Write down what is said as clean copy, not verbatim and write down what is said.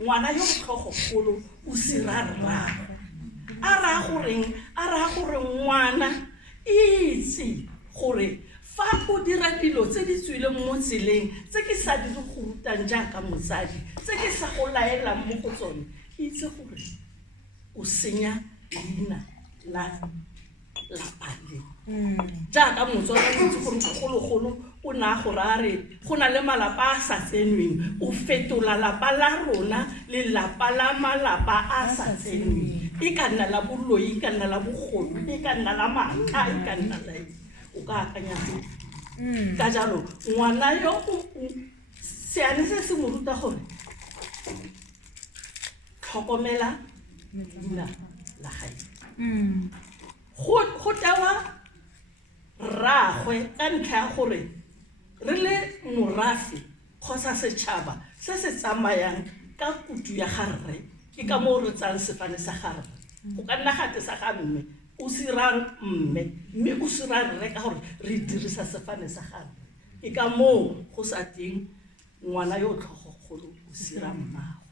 ngwana yo tlhogokgolo o sira rraagwe a raya gore ngwana itse gore fa o dira dilo tse di tswileng mo tseleng tse ke sa di go rutang jaaka mosadi tse ke sa go laelang mo go tsone itse gore o senya leina la lapale jaaka motswadi o itse gore bogologolo o na go rare go na le malapa a sa tsenweng o fetola lapa la rona le lapa la malapa a sa tsenweng e ka nna la boloi e ka nna la bogolo e ka nna la maaka e ka nna la o ka akanya ka jalo ngwana yo seane se se mo ruta gore tlhokomela leina la gae go tewa rraagwe ka ntlha ya gore re le morafe kgotsa setšhaba se se tsamayang ka kutu ya garre ke ka moo re tsang sefane sa garre go ka nna gate sa ga mme o sirang mme o sira rre ka gore re dirisa sefane sa garre ke ka moo go sa teng ngwana yo tlhogokgolo o sira mmago